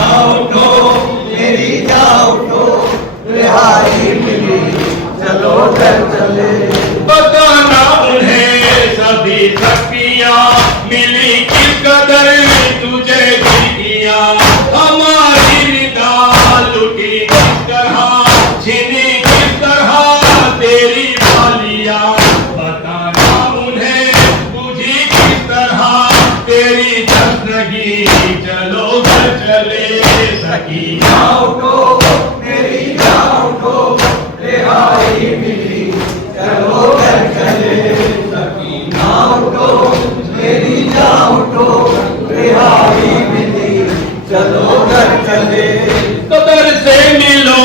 उठो मेरी जान उठो, रिहाई मिली चलो घर चले। बताना उन्हें सभी शक्तियाँ मिली किस कदर तुझे किया, हमारी रिदा लुटी किस तरह, छिनी किस तरह तेरी बालियाँ। बताना उन्हें बुझी किस तरह तेरी जज़्नगी, चलो घर चले सकीना उठो मेरी जान उठो, रिहाई मिली चलो घर चले। सकीना उठो मेरी जान उठो, रिहाई मिली चलो घर चले। कदर से मिलो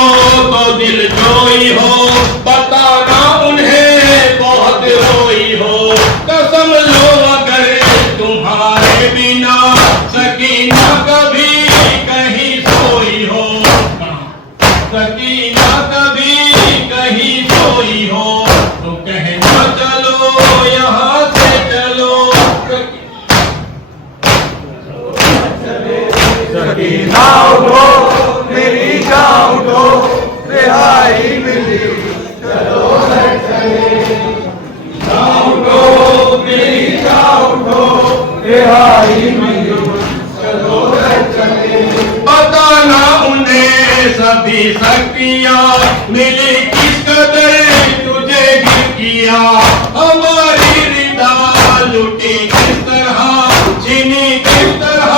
तो दिल जोई हो, बताना उन्हें बहुत रोई हो। कसम लो अगर तुम्हारे बिना सकीना कभी कहीं सोई हो, सकीना कभी कहीं सोई हो, तो कहना चलो यहाँ से चलो। सकीना उठो मेरी जान उठो, रिहाई मिली चलो घर चले। जान उठो मेरी जान उठो, रिहाई मिली चलो घर चले। बताना उन्हें सभी शक्तियाँ मिली किस कदर तुझे गिर किया, हमारी रिदा लुटी किस तरह, छिनी किस तरह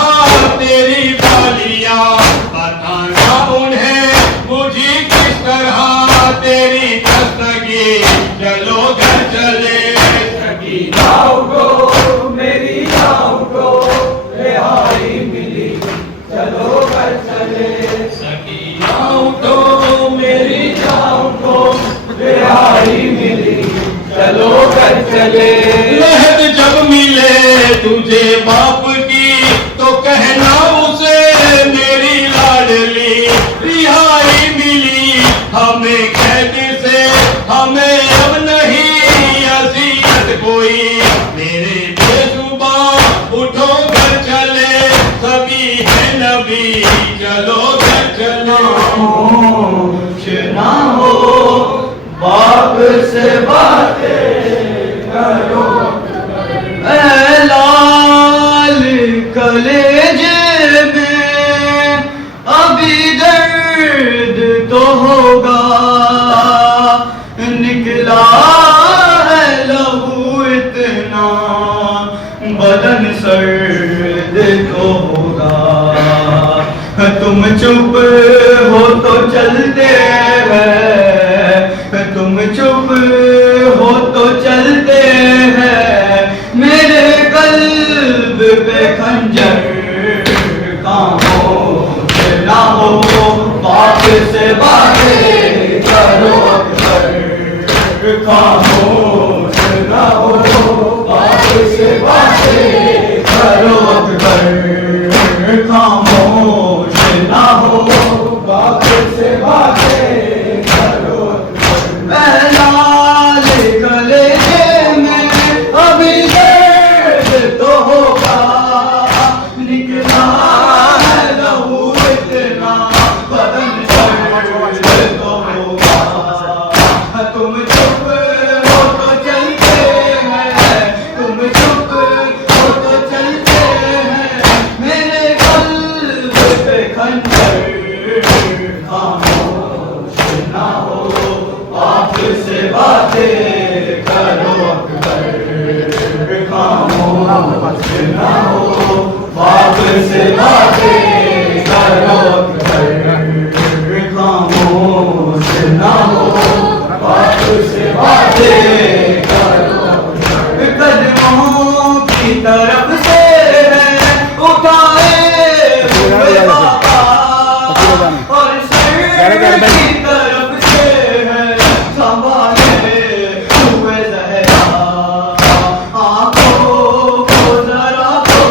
तेरी बालियाँ। बताना उन्हें बुझी किस तरह तेरी जज़्नगी, चलो घर चले सकीना उठो मेरी जान उठो, रिहाई मिली चलो घर चले। सकीना उठो मेरी जान उठो, रिहाई मिली चलो घर चले। लहद जब मिले तुझे बाप की तो कहना उसे मेरी लाडली, रिहाई मिली हमें कैद से, हमें अब नहीं अज़ियत कोई। मेरे बेजुबान उठो घर चले, सभी है नबी चलो घर चलो। ना हो बाप से बातें करो, ऐ लाल कलेजे में अभी दर्द तो होगा, निकला है लहू इतना बदन सर्द तो होगा। तुम चुप हो तो चलते हैं, तुम चुप हो तो चलते हैं, मेरे कल्ब पे खंजर खामोश ना हो। बात से बातें करो अक्सर, खामोश ना हो। बात से बातें करो अक्सर, खामोश ना हो। बात से बातें करो अक्सर। लाल कलेजे में अभी दर्द तो होगा, निकला है लहू इतना बदन सर्द तो होगा। तुम चुप हो तो चलते हैं, तुम चुप हो तो चलते हैं, मेरे कल्ब पे खंजर खामोश ना हो। बाप से बातें करो अक्सर, खामोश ना हो। बाप से बातें करो अक्सर, खामोश ना हो। बाप से बातें करो अक्सर। कदमों की तरफ से है उठाए हुए बाबा, और सर की तरफ से है संभाले हुए ज़हरा। आँखों को जरा खोलो,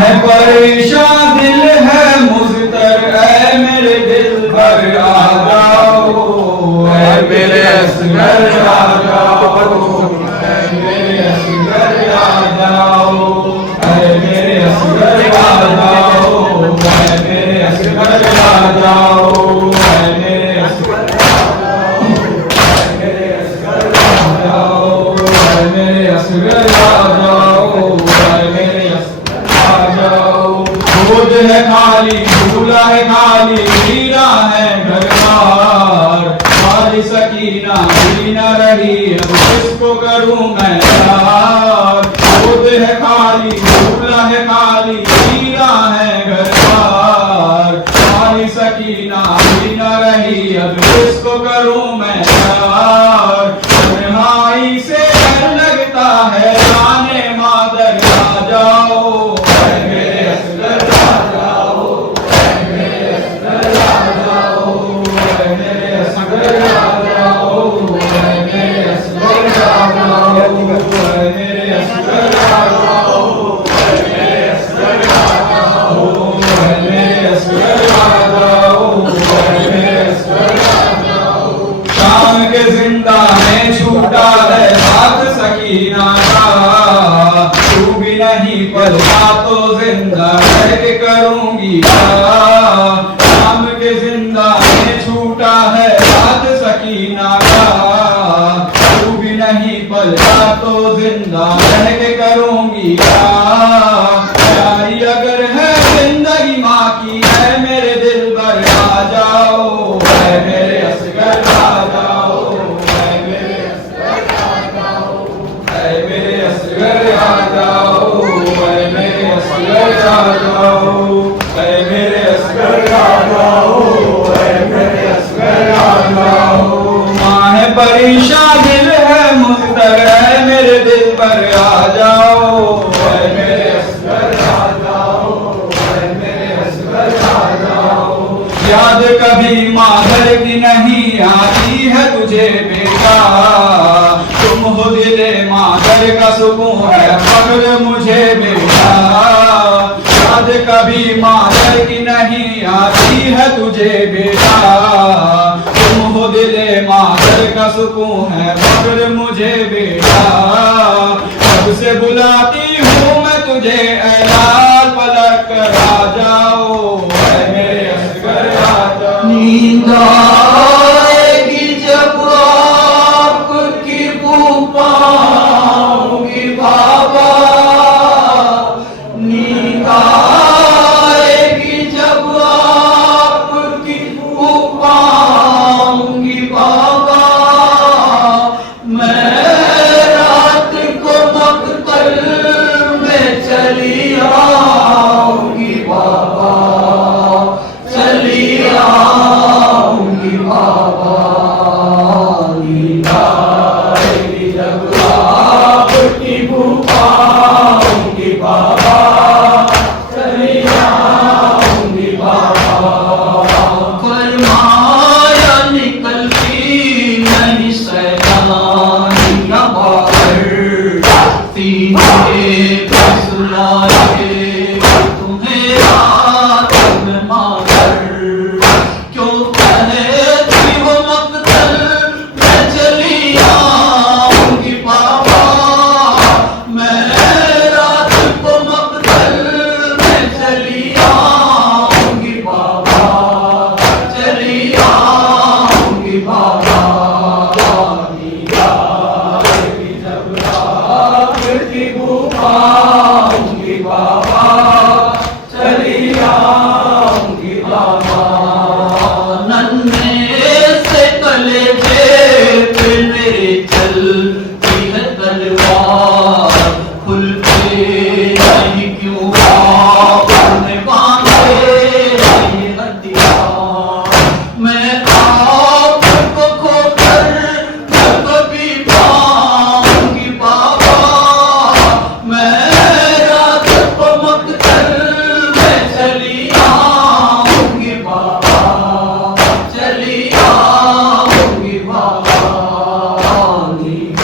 है परेशान दिल है मुज़तर, ऐ मेरे दिल भर आ जाओ, ऐ मेरे असगर आ जाओ, ऐ मेरे असगर आ जाओ, ऐ मेरे असगर आ जाओ, ऐ मेरे असगर आ जाओ, ऐ मेरे असगर मेरे असगर आ जाओ, मेरे असगर आ जाओ। गोद है खाली, झूला है खाली, हीरा है घर बार, खाली सकीना भी न रही, अब किसको करूं मैं प्यार। गोद है खाली, झूला है खाली, हीरा है घर बार, खाली सकीना भी न रही, अब किसको करूं मैं प्यार। तन्हाई से डर लगता है, जाने मादर आ जाओ, ऐ मेरे असगर आ जाओ, ऐ मेरे असगर आ जाओ, ऐ मेरे असगर आ जाओ, ऐ मेरे असगर आ जाओ, ऐ मेरे असगर आ जाओ, ऐ मेरे असगर आ जाओ, ऐ मेरे असगर आ जाओ, ऐ मेरे असगर आ जाओ। शाम के जिंदा में छूटा है साथ सकीना का, तू भी नहीं पलता तो जिंदा रह के करूंगी क्या। शाम के जिंदा में छूटा है साथ सकीना का, तू भी नहीं पलता तो जिंदा रह के करूंगी क्या। प्यारी अगर है जिंदगी माँ की, है मेरे दिल भर आ जाओ, है मेरे असगर आ जाओ, है मेरे असगर आ जाओ, है मेरे असगर आ जाओ, है मेरे असगर आ जाओ, है मेरे असगर आ जाओ, है मेरे असगर आ जाओ। माँ है परेशान दिल है मुज़तर, है मेरे दिल पर आ जाओ, है मेरे असगर आ जाओ, है मेरे असगर आ जाओ। याद कभी मादर की नहीं आती है तुझे बेटा, तुम हो दिले मादर का सुकून है फख्र मुझे बेटा। याद कभी मादर की नहीं आती है तुझे बेटा, तुम हो दिले मादर का सुकून है फख्र मुझे बेटा। कब से बुलाती हूँ मैं तुझे, ऐ लाल पलक कर आ जाओ, ऐ मेरे असगर आ जाओ। नींद आएगी जब आपकी पाऊंगी बाबा, नींद आएगी जब आपकी पाऊंगी बाबा। मैं रात को मक्तल में चली आऊंगी बाबा, चली आऊंगी बाबा। नींद आएगी जब आपकी पाऊंगी बाबा, चली आऊंगी बाबा। फरमाया निकलती नहीं सैलानी बाहर, सीने पे सुलाए तुम्हें रात में मार। क्यों कहती हो मक्तल मैं चली आऊंगी बाबा, मैं रात को मक्तल में चली आऊंगी बाबा, चली आऊंगी बाबा। नींद आएगी जब आपकी पाऊंगी बाबा, चली आऊंगी बाबा। नन्हे से कलेजे पे मेरे चलती है तलवार, खुलते नहीं क्यों आपने बांधे ये हथियार। मैं आपको खोकर कभी पाऊंगी बाबा, मैं रात को मक्तल में चली आऊंगी बाबा, चली आऊंगी बाबा। नींद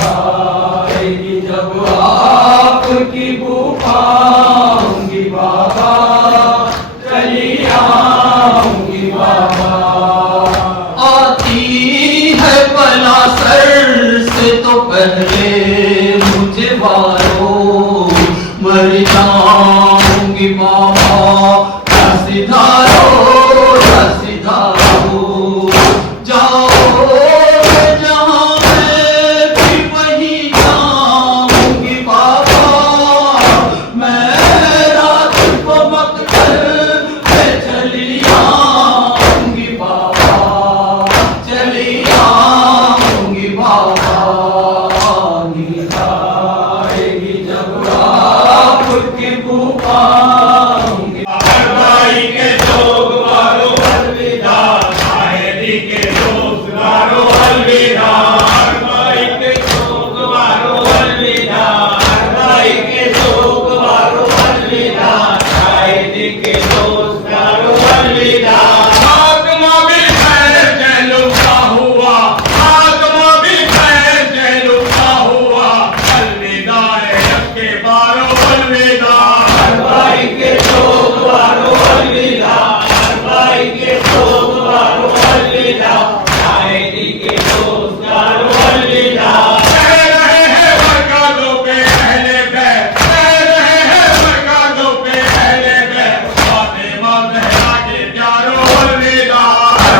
अलविदा, शायरी के दोस्त यारो अलविदा। कह रहे हैं मरकाज़ों पे अहले बैत, कह रहे हैं मरकाज़ों पे अहले बैत, फातिमा ज़हरा के प्यारो अलविदा।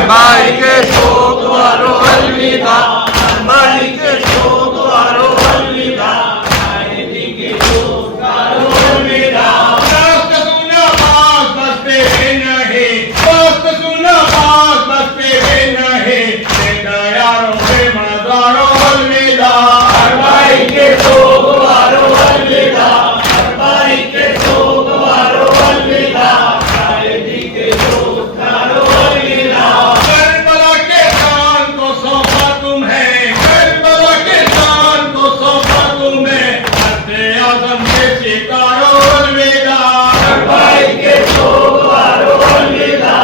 भाई के शोक वारो अलविदा, भाई के शोक वारो अलविदा, शायरी के दोस्त यारो अलविदा। दोस्त सुना पास बस तेरे नहीं, दोस्त सुना पास बस तेरे नहीं, तेरा यारो बेमज़ारो अलविदा। भाई के शोक वारो अलविदा, भाई के शोक वारो अलविदा, शायरी के दोस्त यारो अलविदा। करबला के शान को सौंपा तुम्हें, करबला के शान को सौंपा तुम्हें, हस्ते आज़म के सितारो अलविदा। भाई के शोक वारो अलविदा,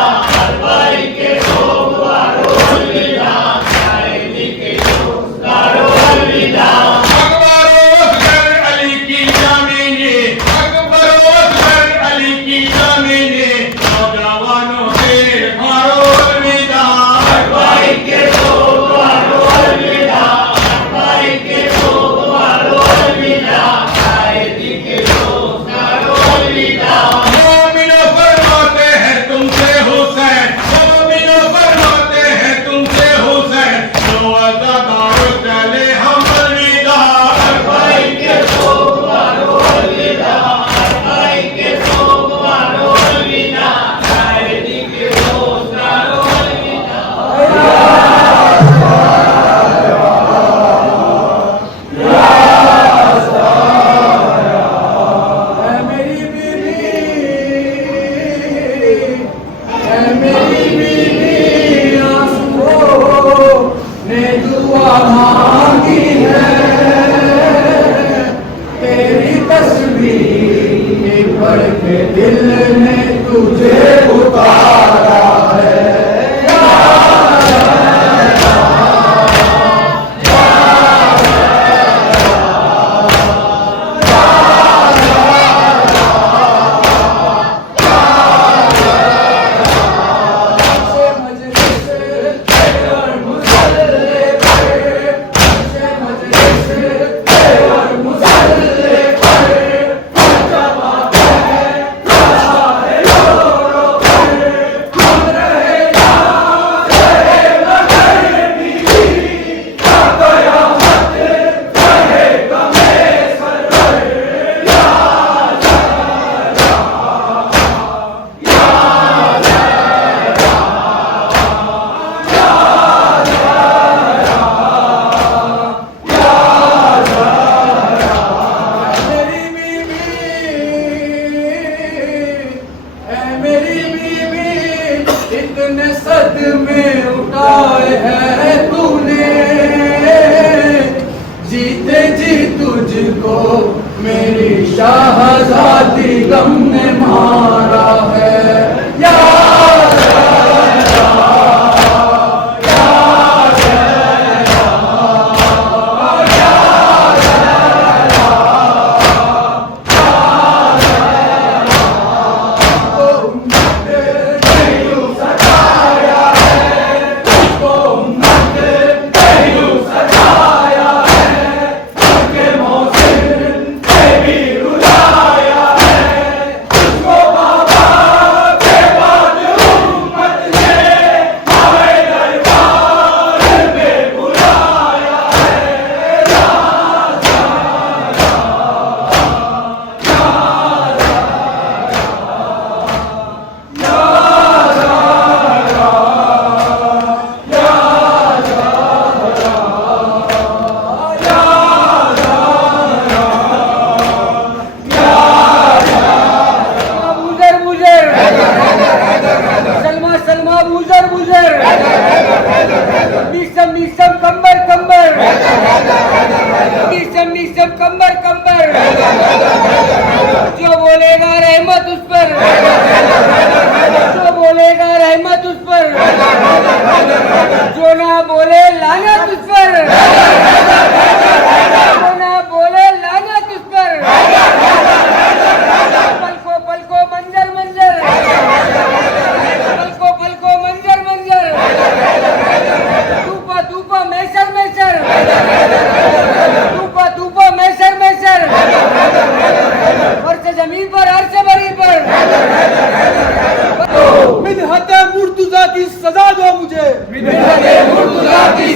भाई के शोक वारो अलविदा, शायरी के दोस्त यारो अलविदा। अकबर असगर अली की जामीनी, अकबर असगर अली की जामीनी, नौजवानों से मारो अलविदा। भाई के शोक वारो अलविदा, भाई के शोक वारो अलविदा, शायरी के दोस्त यारो अलविदा। मोमिनो फरमाते हैं तुमसे हुसैन, मोमिनो फरमाते हैं तुमसे हुसैन, जो अज़ादारो चले हम अलविदा। भाई के शोक वारो अलविदा, भाई के शोक वारो अलविदा, शायरी के दोस्त यारो अलविदा। मेरी बीवी आंसुओं ने दुआ मांगी है, तेरी तस्वीर पढ़ के दिल ने तुझे उतारा है। मेरी बीवी इतने सदमे उठाए हैं तूने, जीते जी तुझको मेरी शाहजादी गम ने मारा है। मुझे विद्या दे मुर्तजा की